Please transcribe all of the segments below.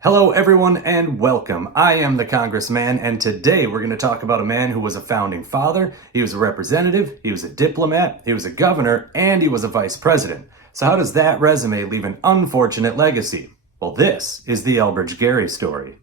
Hello everyone and welcome. I am the Congressman, and today we're going to talk about a man who was a founding father, he was a representative, he was a diplomat, he was a governor, and he was a vice president. So how does that resume leave an unfortunate legacy? Well, this is the Elbridge Gerry story.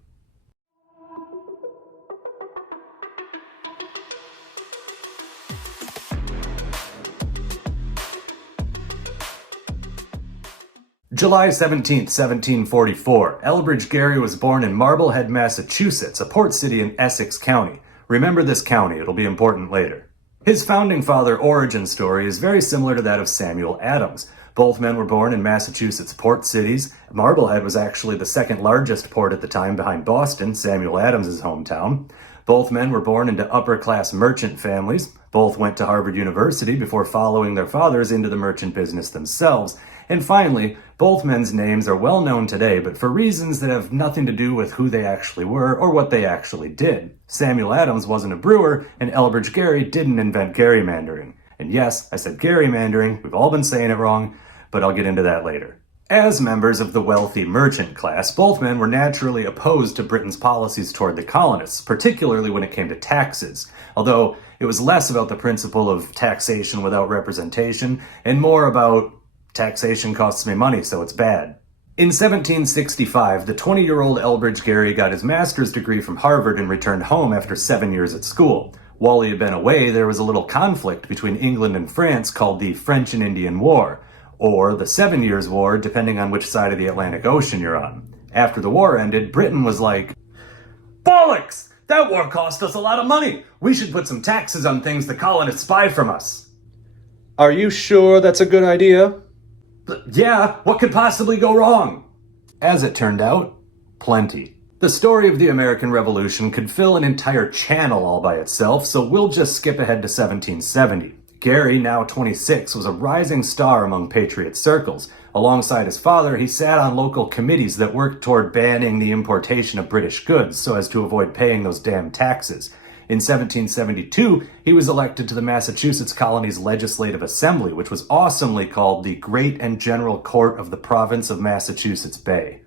July 17th, 1744, Elbridge Gerry was born in Marblehead, Massachusetts, a port city in Essex County. Remember this county, it'll be important later. His founding father origin story is very similar to that of Samuel Adams. Both men were born in Massachusetts port cities. Marblehead was actually the second largest port at the time behind Boston, Samuel Adams' hometown. Both men were born into upper-class merchant families. Both went to Harvard University before following their fathers into the merchant business themselves. And finally, both men's names are well known today, but for reasons that have nothing to do with who they actually were or what they actually did. Samuel Adams wasn't a brewer, and Elbridge Gerry didn't invent gerrymandering. And yes, I said gerrymandering, we've all been saying it wrong, but I'll get into that later. As members of the wealthy merchant class, both men were naturally opposed to Britain's policies toward the colonists, particularly when it came to taxes, although it was less about the principle of taxation without representation and more about taxation costs me money, so it's bad. In 1765, the 20-year-old Elbridge Gerry got his master's degree from Harvard and returned home after 7 years at school. While he had been away, there was a little conflict between England and France called the French and Indian War, or the 7 Years' War, depending on which side of the Atlantic Ocean you're on. After the war ended, Britain was like, "Bollocks! That war cost us a lot of money! We should put some taxes on things the colonists buy from us." Are you sure that's a good idea? Yeah, what could possibly go wrong? As it turned out, plenty. The story of the American Revolution could fill an entire channel all by itself, so we'll just skip ahead to 1770. Gerry, now 26, was a rising star among patriot circles. Alongside his father, he sat on local committees that worked toward banning the importation of British goods so as to avoid paying those damn taxes. In 1772, he was elected to the Massachusetts Colony's Legislative Assembly, which was awesomely called the Great and General Court of the Province of Massachusetts Bay.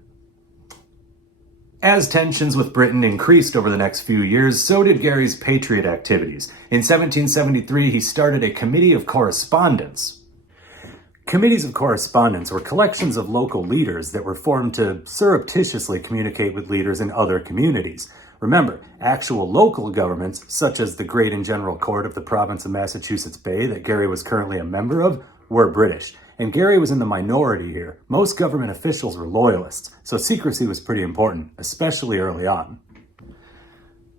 As tensions with Britain increased over the next few years, so did Gerry's patriot activities. In 1773, he started a Committee of Correspondence. Committees of Correspondence were collections of local leaders that were formed to surreptitiously communicate with leaders in other communities. Remember, actual local governments, such as the Great and General Court of the Province of Massachusetts Bay that Gerry was currently a member of, were British. And Gerry was in the minority here. Most government officials were loyalists, so secrecy was pretty important, especially early on.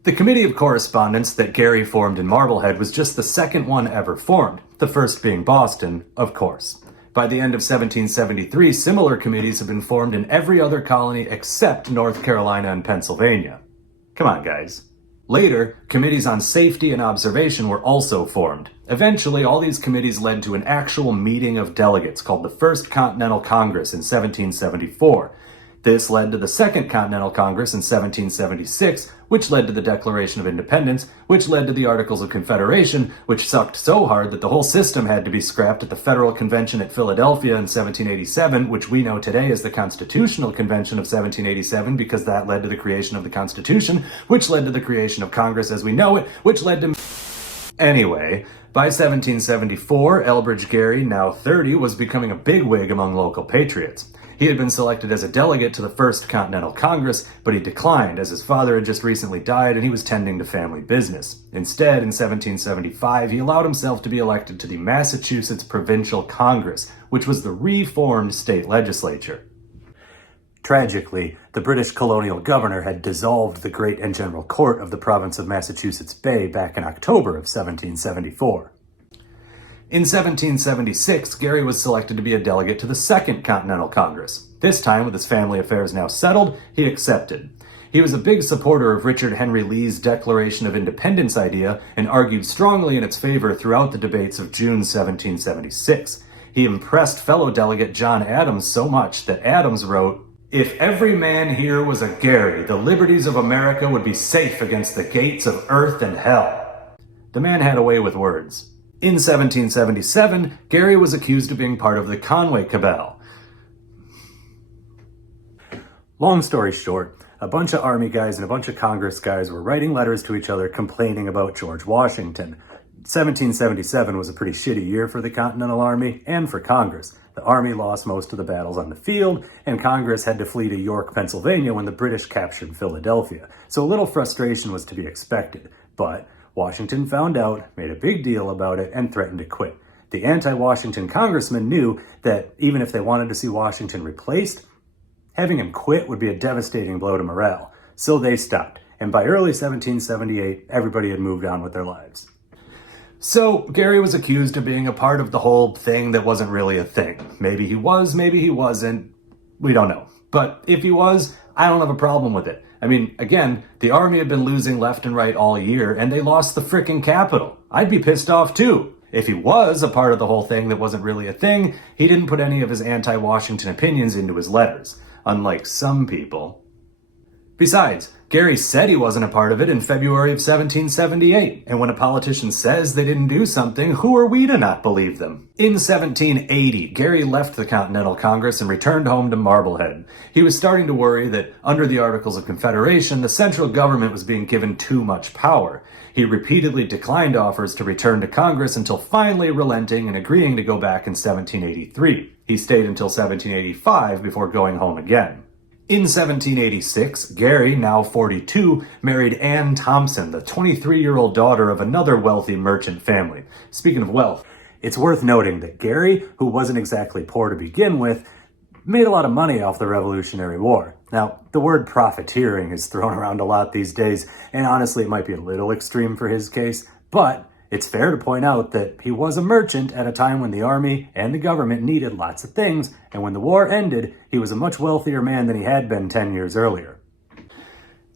The Committee of Correspondence that Gerry formed in Marblehead was just the second one ever formed, the first being Boston, of course. By the end of 1773, similar committees have been formed in every other colony except North Carolina and Pennsylvania. Come on, guys. Later, committees on safety and observation were also formed. Eventually, all these committees led to an actual meeting of delegates called the First Continental Congress in 1774. This led to the Second Continental Congress in 1776, which led to the Declaration of Independence, which led to the Articles of Confederation, which sucked so hard that the whole system had to be scrapped at the Federal Convention at Philadelphia in 1787, which we know today as the Constitutional Convention of 1787 because that led to the creation of the Constitution, which led to the creation of Congress as we know it, which led to... Anyway, by 1774, Elbridge Gerry, now 30, was becoming a bigwig among local patriots. He had been selected as a delegate to the First Continental Congress, but he declined as his father had just recently died and he was tending to family business. Instead, in 1775, he allowed himself to be elected to the Massachusetts Provincial Congress, which was the reformed state legislature. Tragically, the British colonial governor had dissolved the Great and General Court of the Province of Massachusetts Bay back in October of 1774. In 1776, Gerry was selected to be a delegate to the Second Continental Congress. This time, with his family affairs now settled, he accepted. He was a big supporter of Richard Henry Lee's Declaration of Independence idea and argued strongly in its favor throughout the debates of June 1776. He impressed fellow delegate John Adams so much that Adams wrote, "If every man here was a Gerry, the liberties of America would be safe against the gates of earth and hell." The man had a way with words. In 1777, Gerry was accused of being part of the Conway Cabal. Long story short, a bunch of Army guys and a bunch of Congress guys were writing letters to each other complaining about George Washington. 1777 was a pretty shitty year for the Continental Army and for Congress. The Army lost most of the battles on the field, and Congress had to flee to York, Pennsylvania when the British captured Philadelphia. So a little frustration was to be expected. But Washington found out, made a big deal about it, and threatened to quit. The anti-Washington congressmen knew that even if they wanted to see Washington replaced, having him quit would be a devastating blow to morale. So they stopped. And by early 1778, everybody had moved on with their lives. So Gerry was accused of being a part of the whole thing that wasn't really a thing. Maybe he was, maybe he wasn't. We don't know. But if he was, I don't have a problem with it. I mean, again, the Army had been losing left and right all year, and they lost the frickin' Capitol. I'd be pissed off too. If he was a part of the whole thing that wasn't really a thing, he didn't put any of his anti-Washington opinions into his letters, unlike some people. Besides, Gerry said he wasn't a part of it in February of 1778, and when a politician says they didn't do something, who are we to not believe them? In 1780, Gerry left the Continental Congress and returned home to Marblehead. He was starting to worry that under the Articles of Confederation, the central government was being given too much power. He repeatedly declined offers to return to Congress until finally relenting and agreeing to go back in 1783. He stayed until 1785 before going home again. In 1786, Gerry, now 42, married Anne Thompson, the 23-year-old daughter of another wealthy merchant family. Speaking of wealth, it's worth noting that Gerry, who wasn't exactly poor to begin with, made a lot of money off the Revolutionary War. Now, the word profiteering is thrown around a lot these days, and honestly it might be a little extreme for his case, but it's fair to point out that he was a merchant at a time when the Army and the government needed lots of things, and when the war ended, he was a much wealthier man than he had been 10 years earlier.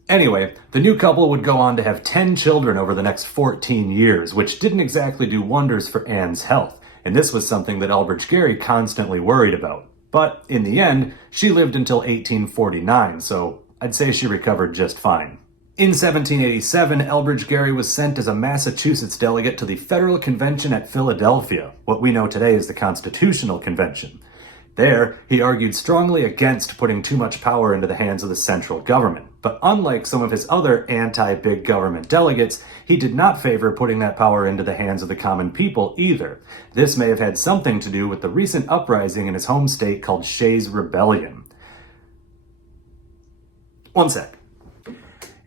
Anyway, the new couple would go on to have 10 children over the next 14 years, which didn't exactly do wonders for Anne's health, and this was something that Elbridge Gerry constantly worried about. But in the end, she lived until 1849, so I'd say she recovered just fine. In 1787, Elbridge Gerry was sent as a Massachusetts delegate to the Federal Convention at Philadelphia, what we know today as the Constitutional Convention. There, he argued strongly against putting too much power into the hands of the central government. But unlike some of his other anti-big government delegates, he did not favor putting that power into the hands of the common people either. This may have had something to do with the recent uprising in his home state called Shays' Rebellion. One sec.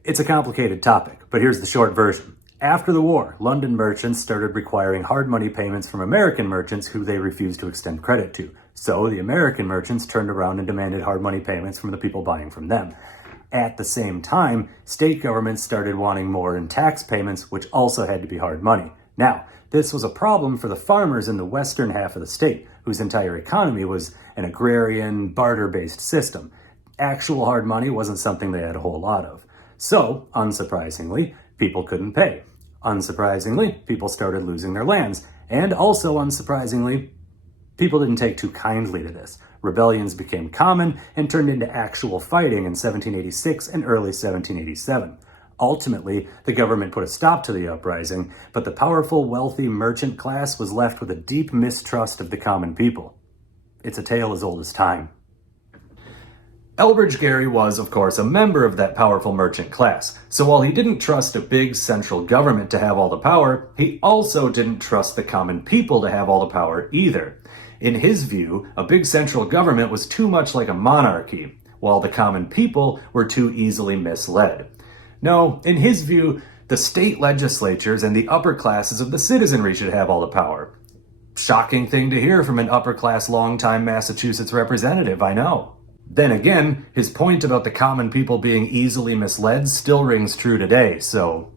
It's a complicated topic, but here's the short version. After the war, London merchants started requiring hard money payments from American merchants who they refused to extend credit to. So the American merchants turned around and demanded hard money payments from the people buying from them. At the same time, state governments started wanting more in tax payments, which also had to be hard money. Now, this was a problem for the farmers in the western half of the state, whose entire economy was an agrarian, barter-based system. Actual hard money wasn't something they had a whole lot of. So, unsurprisingly, people couldn't pay. Unsurprisingly, people started losing their lands. And also unsurprisingly, people didn't take too kindly to this. Rebellions became common and turned into actual fighting in 1786 and early 1787. Ultimately, the government put a stop to the uprising, but the powerful, wealthy merchant class was left with a deep mistrust of the common people. It's a tale as old as time. Elbridge Gerry was, of course, a member of that powerful merchant class, so while he didn't trust a big central government to have all the power, he also didn't trust the common people to have all the power either. In his view, a big central government was too much like a monarchy, while the common people were too easily misled. No, in his view, the state legislatures and the upper classes of the citizenry should have all the power. Shocking thing to hear from an upper-class, long-time Massachusetts representative, I know. Then again, his point about the common people being easily misled still rings true today, so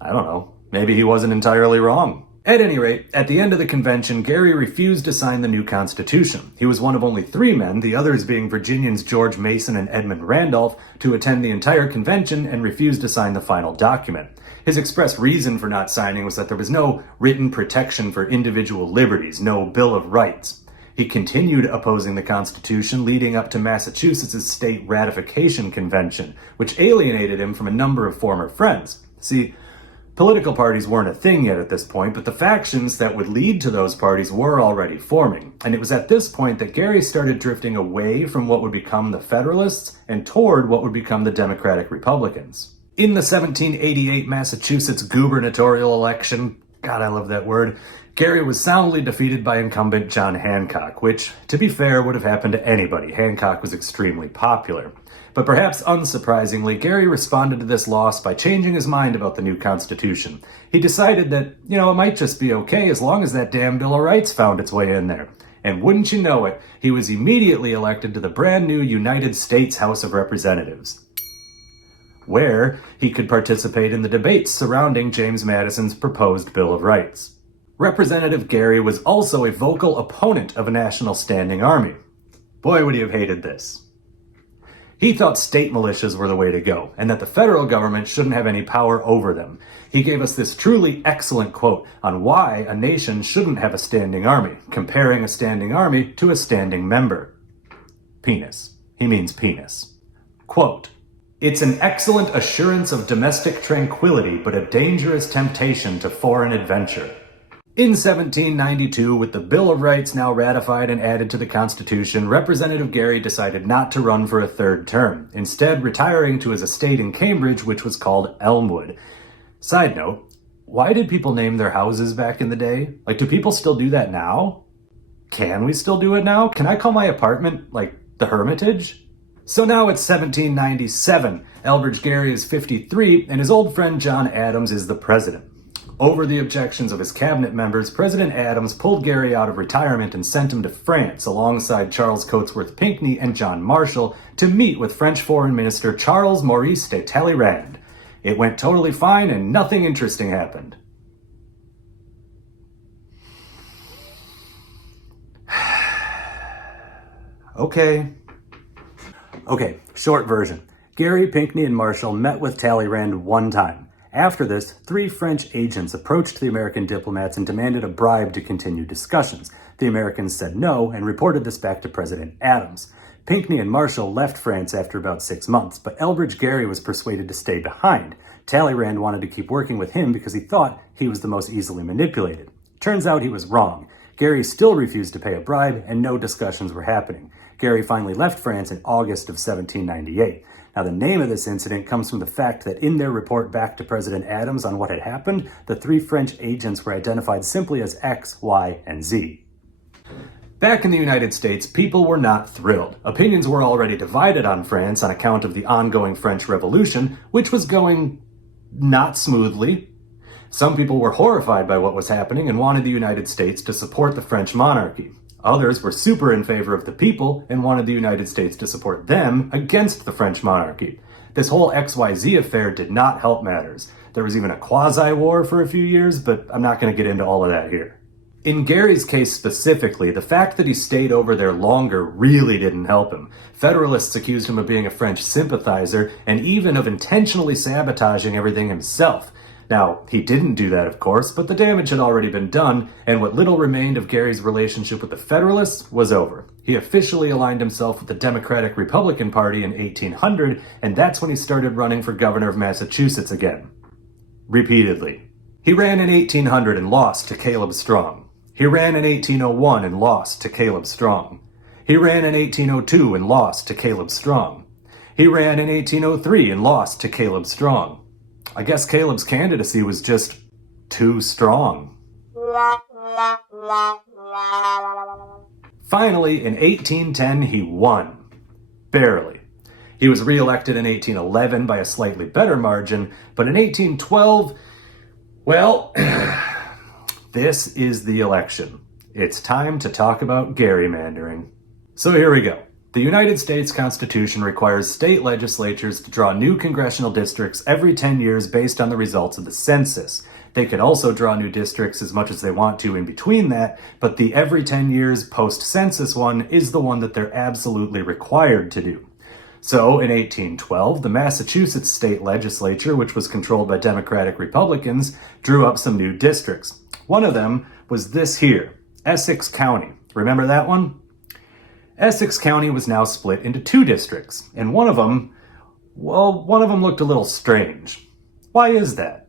I don't know, maybe he wasn't entirely wrong. At any rate, at the end of the convention, Gerry refused to sign the new Constitution. He was one of only 3 men, the others being Virginians George Mason and Edmund Randolph, to attend the entire convention and refused to sign the final document. His express reason for not signing was that there was no written protection for individual liberties, no Bill of Rights. He continued opposing the Constitution leading up to Massachusetts' state ratification convention, which alienated him from a number of former friends. See, Political parties weren't a thing yet at this point, but the factions that would lead to those parties were already forming. And it was at this point that Gerry started drifting away from what would become the Federalists and toward what would become the Democratic Republicans. In the 1788 Massachusetts gubernatorial election, God, I love that word, Gerry was soundly defeated by incumbent John Hancock, which, to be fair, would have happened to anybody. Hancock was extremely popular. But perhaps unsurprisingly, Gerry responded to this loss by changing his mind about the new Constitution. He decided that, it might just be okay as long as that damn Bill of Rights found its way in there. And wouldn't you know it, he was immediately elected to the brand new United States House of Representatives, where he could participate in the debates surrounding James Madison's proposed Bill of Rights. Representative Gerry was also a vocal opponent of a national standing army. Boy, would he have hated this. He thought state militias were the way to go, and that the federal government shouldn't have any power over them. He gave us this truly excellent quote on why a nation shouldn't have a standing army, comparing a standing army to a standing member. Penis. He means penis. Quote, "It's an excellent assurance of domestic tranquility, but a dangerous temptation to foreign adventure." In 1792, with the Bill of Rights now ratified and added to the Constitution, Representative Gerry decided not to run for a third term, instead retiring to his estate in Cambridge, which was called Elmwood. Side note, why did people name their houses back in the day? Do people still do that now? Can we still do it now? Can I call my apartment, the Hermitage? So now it's 1797. Elbridge Gerry is 53, and his old friend John Adams is the president. Over the objections of his cabinet members, President Adams pulled Gerry out of retirement and sent him to France alongside Charles Cotesworth Pinckney and John Marshall to meet with French Foreign Minister Charles Maurice de Talleyrand. It went totally fine and nothing interesting happened. Okay, short version. Gerry, Pinckney, and Marshall met with Talleyrand one time. After this, 3 French agents approached the American diplomats and demanded a bribe to continue discussions. The Americans said no and reported this back to President Adams. Pinckney and Marshall left France after about 6 months, but Elbridge Gerry was persuaded to stay behind. Talleyrand wanted to keep working with him because he thought he was the most easily manipulated. Turns out he was wrong. Gerry still refused to pay a bribe, and no discussions were happening. Gerry finally left France in August of 1798. Now, the name of this incident comes from the fact that in their report back to President Adams on what had happened, the 3 French agents were identified simply as X, Y, and Z. Back in the United States, people were not thrilled. Opinions were already divided on France on account of the ongoing French Revolution, which was going not smoothly. Some people were horrified by what was happening and wanted the United States to support the French monarchy. Others were super in favor of the people and wanted the United States to support them against the French monarchy. This whole XYZ affair did not help matters. There was even a quasi-war for a few years, but I'm not going to get into all of that here. In Gerry's case specifically, the fact that he stayed over there longer really didn't help him. Federalists accused him of being a French sympathizer and even of intentionally sabotaging everything himself. Now, he didn't do that, of course, but the damage had already been done, and what little remained of Gerry's relationship with the Federalists was over. He officially aligned himself with the Democratic Republican Party in 1800, and that's when he started running for governor of Massachusetts again. Repeatedly. He ran in 1800 and lost to Caleb Strong. He ran in 1801 and lost to Caleb Strong. He ran in 1802 and lost to Caleb Strong. He ran in 1803 and lost to Caleb Strong. I guess Caleb's candidacy was just too strong. Finally, in 1810, he won. Barely. He was re-elected in 1811 by a slightly better margin, but in 1812, well, this is the election. It's time to talk about gerrymandering. So here we go. The United States Constitution requires state legislatures to draw new congressional districts every 10 years based on the results of the census. They can also draw new districts as much as they want to in between that, but the every 10 years post-census one is the one that they're absolutely required to do. So, in 1812, the Massachusetts state legislature, which was controlled by Democratic Republicans, drew up some new districts. One of them was this here, Essex County. Remember that one? Essex County was now split into 2 districts, and one of them looked a little strange. Why is that?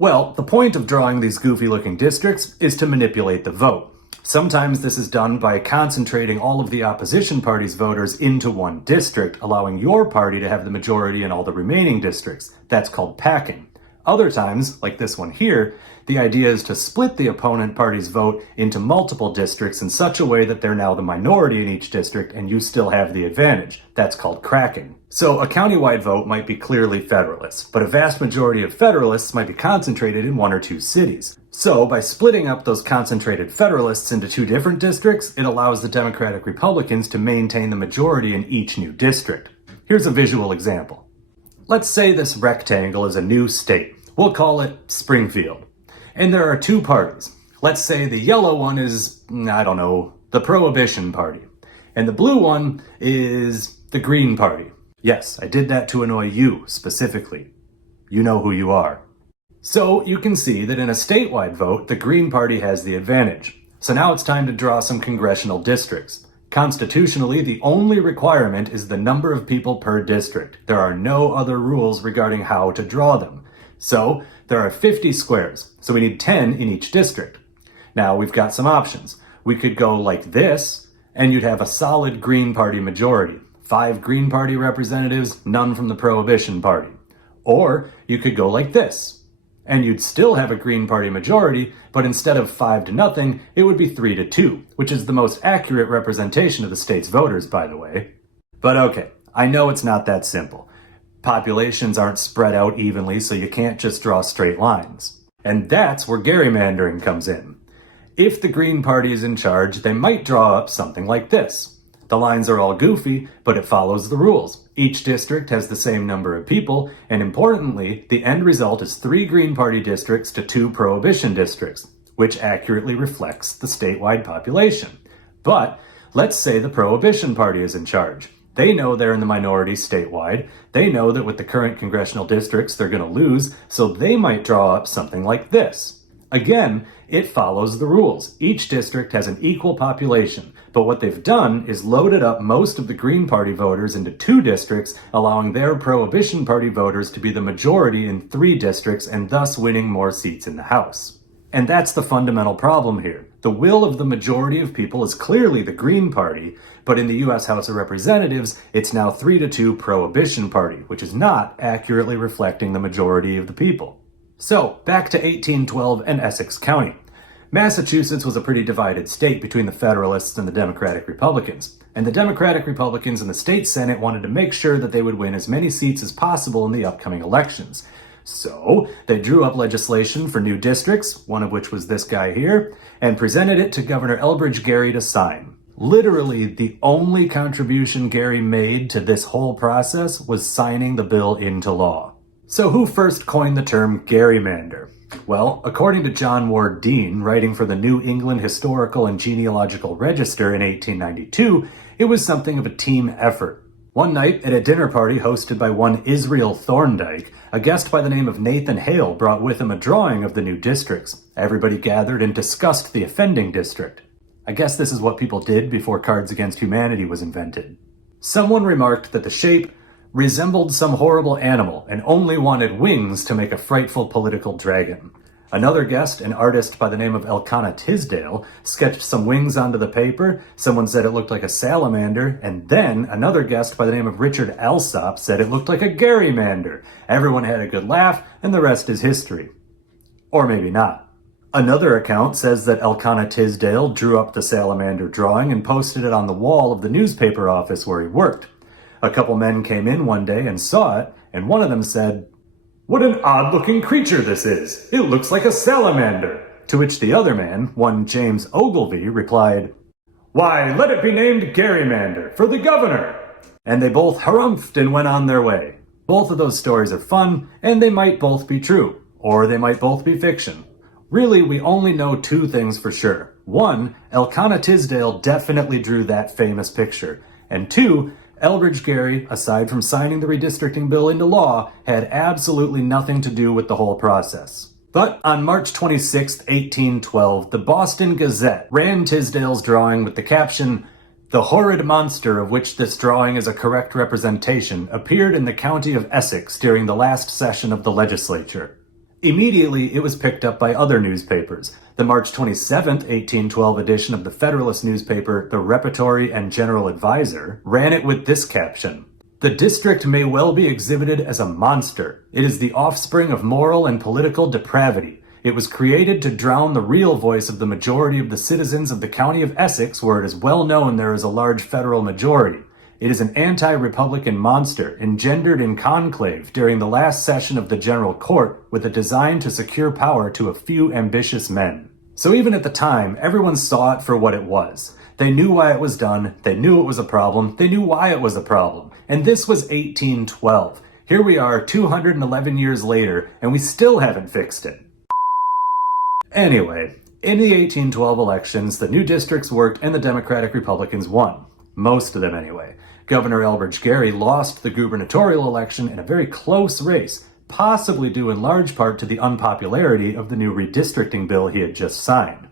Well, the point of drawing these goofy-looking districts is to manipulate the vote. Sometimes this is done by concentrating all of the opposition party's voters into one district, allowing your party to have the majority in all the remaining districts. That's called packing. Other times, like this one here, the idea is to split the opponent party's vote into multiple districts in such a way that they're now the minority in each district and you still have the advantage. That's called cracking. So a countywide vote might be clearly Federalist, but a vast majority of Federalists might be concentrated in one or two cities. So by splitting up those concentrated Federalists into two different districts, it allows the Democratic Republicans to maintain the majority in each new district. Here's a visual example. Let's say this rectangle is a new state. We'll call it Springfield. And there are two parties. Let's say the yellow one is, the Prohibition Party. And the blue one is the Green Party. Yes, I did that to annoy you specifically. You know who you are. So you can see that in a statewide vote, the Green Party has the advantage. So now it's time to draw some congressional districts. Constitutionally, the only requirement is the number of people per district. There are no other rules regarding how to draw them. So there are 50 squares, so we need 10 in each district. Now we've got some options. We could go like this, and you'd have a solid Green Party majority. 5 Green Party representatives, none from the Prohibition Party. Or you could go like this, and you'd still have a Green Party majority, but instead of 5-0, it would be 3-2, which is the most accurate representation of the state's voters, by the way. But okay, I know it's not that simple. Populations aren't spread out evenly, so you can't just draw straight lines. And that's where gerrymandering comes in. If the Green Party is in charge, they might draw up something like this. The lines are all goofy, but it follows the rules. Each district has the same number of people, and importantly, the end result is 3 Green Party districts to 2 Prohibition districts, which accurately reflects the statewide population. But let's say the Prohibition Party is in charge. They know they're in the minority statewide. They know that with the current congressional districts, they're going to lose, so they might draw up something like this. Again, it follows the rules. Each district has an equal population, but what they've done is loaded up most of the Green Party voters into 2 districts, allowing their Prohibition Party voters to be the majority in 3 districts and thus winning more seats in the House. And that's the fundamental problem here. The will of the majority of people is clearly the Green Party, but in the U.S. House of Representatives, it's now 3-2 Prohibition Party, which is not accurately reflecting the majority of the people. So, back to 1812 and Essex County. Massachusetts was a pretty divided state between the Federalists and the Democratic Republicans, and the Democratic Republicans in the state Senate wanted to make sure that they would win as many seats as possible in the upcoming elections. So, they drew up legislation for new districts, one of which was this guy here, and presented it to Governor Elbridge Gerry to sign. Literally, the only contribution Gerry made to this whole process was signing the bill into law. So who first coined the term gerrymander? Well, according to John Ward Dean, writing for the New England Historical and Genealogical Register in 1892, it was something of a team effort. One night, at a dinner party hosted by one Israel Thorndike, a guest by the name of Nathan Hale brought with him a drawing of the new districts. Everybody gathered and discussed the offending district. I guess this is what people did before Cards Against Humanity was invented. Someone remarked that the shape resembled some horrible animal and only wanted wings to make a frightful political dragon. Another guest, an artist by the name of Elkanah Tisdale, sketched some wings onto the paper. Someone said it looked like a salamander, and then another guest by the name of Richard Alsop said it looked like a gerrymander. Everyone had a good laugh, and the rest is history. Or maybe not. Another account says that Elkanah Tisdale drew up the salamander drawing and posted it on the wall of the newspaper office where he worked. A couple men came in one day and saw it, and one of them said, "What an odd-looking creature this is! It looks like a salamander!" To which the other man, one James Ogilvy, replied, "Why, let it be named gerrymander, for the governor!" And they both harumphed and went on their way. Both of those stories are fun, and they might both be true, or they might both be fiction. Really, we only know 2 things for sure. 1, Elkanah Tisdale definitely drew that famous picture. And 2, Elbridge Gerry, aside from signing the redistricting bill into law, had absolutely nothing to do with the whole process. But on March 26, 1812, the Boston Gazette ran Tisdale's drawing with the caption, "The horrid monster of which this drawing is a correct representation appeared in the county of Essex during the last session of the legislature." Immediately, it was picked up by other newspapers. The March 27th, 1812 edition of the Federalist newspaper, the Repertory and General Advisor, ran it with this caption: "The district may well be exhibited as a monster. It is the offspring of moral and political depravity. It was created to drown the real voice of the majority of the citizens of the county of Essex, where it is well known there is a large federal majority. It is an anti-republican monster engendered in conclave during the last session of the General Court with a design to secure power to a few ambitious men." So even at the time, everyone saw it for what it was. They knew why it was done, they knew it was a problem, they knew why it was a problem. And this was 1812. Here we are 211 years later, and we still haven't fixed it. Anyway, in the 1812 elections, the new districts worked and the Democratic Republicans won. Most of them anyway. Governor Elbridge Gerry lost the gubernatorial election in a very close race, possibly due in large part to the unpopularity of the new redistricting bill he had just signed.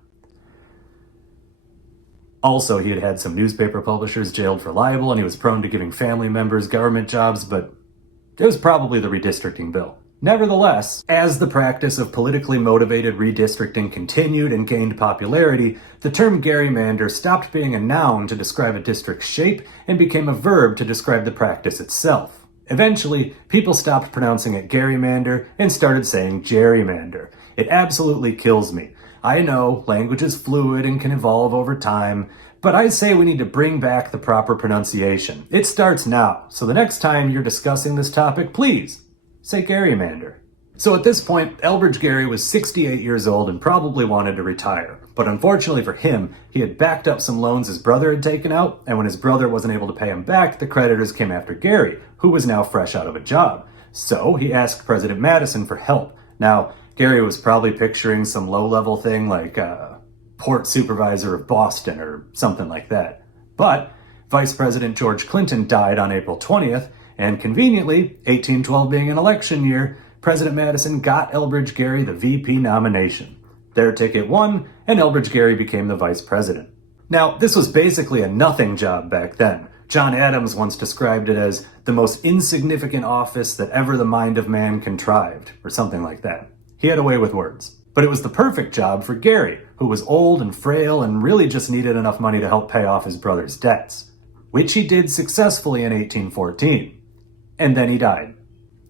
Also, he had had some newspaper publishers jailed for libel, and he was prone to giving family members government jobs, but it was probably the redistricting bill. Nevertheless, as the practice of politically motivated redistricting continued and gained popularity, the term gerrymander stopped being a noun to describe a district's shape and became a verb to describe the practice itself. Eventually, people stopped pronouncing it gerrymander and started saying gerrymander. It absolutely kills me. I know, language is fluid and can evolve over time, but I say we need to bring back the proper pronunciation. It starts now, so the next time you're discussing this topic, please say gerrymander. So at this point, Elbridge Gerry was 68 years old and probably wanted to retire. But unfortunately for him, he had backed up some loans his brother had taken out, and when his brother wasn't able to pay him back, the creditors came after Gerry, who was now fresh out of a job. So he asked President Madison for help. Now, Gerry was probably picturing some low-level thing like port supervisor of Boston or something like that. But Vice President George Clinton died on April 20th, and conveniently, 1812 being an election year, President Madison got Elbridge Gerry the VP nomination. Their ticket won, and Elbridge Gerry became the vice president. Now, this was basically a nothing job back then. John Adams once described it as the most insignificant office that ever the mind of man contrived, or something like that. He had a way with words. But it was the perfect job for Gerry, who was old and frail and really just needed enough money to help pay off his brother's debts, which he did successfully in 1814. And then he died.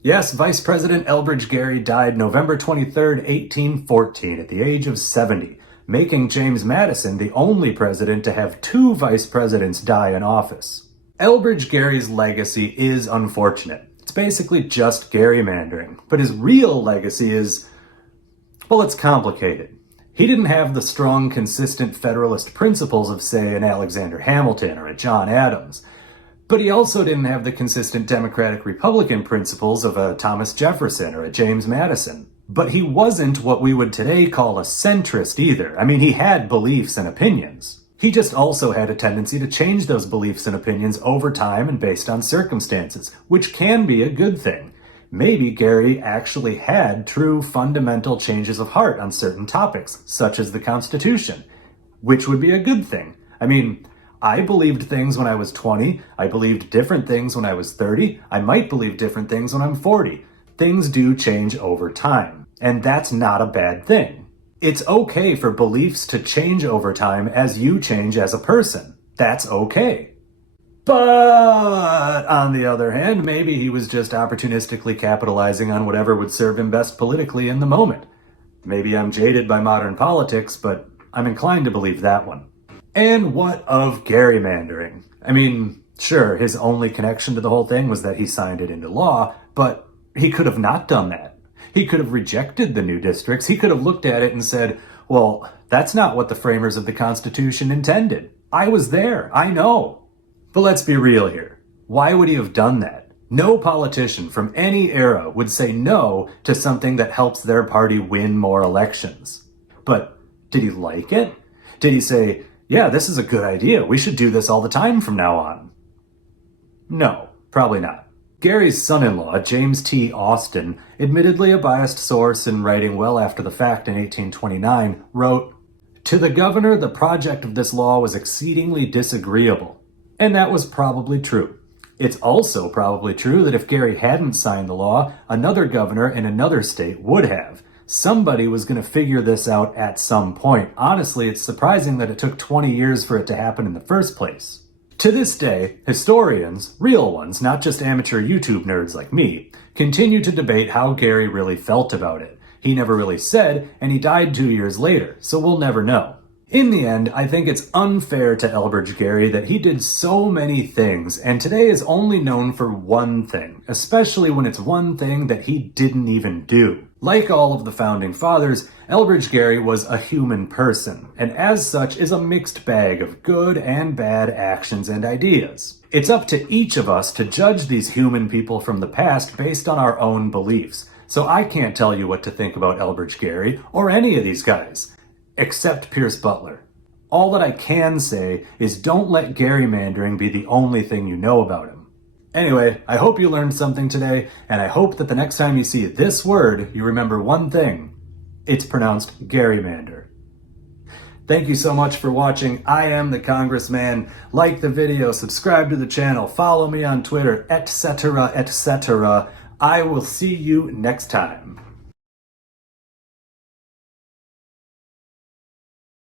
Yes, Vice President Elbridge Gerry died November 23rd, 1814, at the age of 70, making James Madison the only president to have two vice presidents die in office. Elbridge Gerry's legacy is unfortunate. It's basically just gerrymandering, but his real legacy is, well, it's complicated. He didn't have the strong, consistent Federalist principles of, say, an Alexander Hamilton or a John Adams. But he also didn't have the consistent Democratic-Republican principles of a Thomas Jefferson or a James Madison. But he wasn't what we would today call a centrist either. I mean, he had beliefs and opinions. He just also had a tendency to change those beliefs and opinions over time and based on circumstances, which can be a good thing. Maybe Gerry actually had true fundamental changes of heart on certain topics, such as the Constitution, which would be a good thing. I mean, I believed things when I was 20. I believed different things when I was 30. I might believe different things when I'm 40. Things do change over time, and that's not a bad thing. It's okay for beliefs to change over time as you change as a person. That's okay. But on the other hand, maybe he was just opportunistically capitalizing on whatever would serve him best politically in the moment. Maybe I'm jaded by modern politics, but I'm inclined to believe that one. And what of gerrymandering? I mean, sure, his only connection to the whole thing was that he signed it into law, but he could have not done that. He could have rejected the new districts. He could have looked at it and said, well, that's not what the framers of the Constitution intended. I was there. I know. But let's be real here. Why would he have done that? No politician from any era would say no to something that helps their party win more elections. But did he like it? Did he say, yeah, this is a good idea. We should do this all the time from now on? No, probably not. Gerry's son-in-law, James T. Austin, admittedly a biased source and writing well after the fact in 1829, wrote, "To the governor, the project of this law was exceedingly disagreeable." And that was probably true. It's also probably true that if Gerry hadn't signed the law, another governor in another state would have. Somebody was going to figure this out at some point. Honestly, it's surprising that it took 20 years for it to happen in the first place. To this day, historians, real ones, not just amateur YouTube nerds like me, continue to debate how Gerry really felt about it. He never really said, and he died 2 years later, so we'll never know. In the end, I think it's unfair to Elbridge Gerry that he did so many things, and today is only known for one thing, especially when it's one thing that he didn't even do. Like all of the founding fathers, Elbridge Gerry was a human person, and as such is a mixed bag of good and bad actions and ideas. It's up to each of us to judge these human people from the past based on our own beliefs, so I can't tell you what to think about Elbridge Gerry or any of these guys. Except Pierce Butler. All that I can say is don't let gerrymandering be the only thing you know about him. Anyway, I hope you learned something today, and I hope that the next time you see this word, you remember one thing. It's pronounced gerrymander. Thank you so much for watching. I am the Congressman. Like the video, subscribe to the channel, follow me on Twitter, etc., etc. I will see you next time.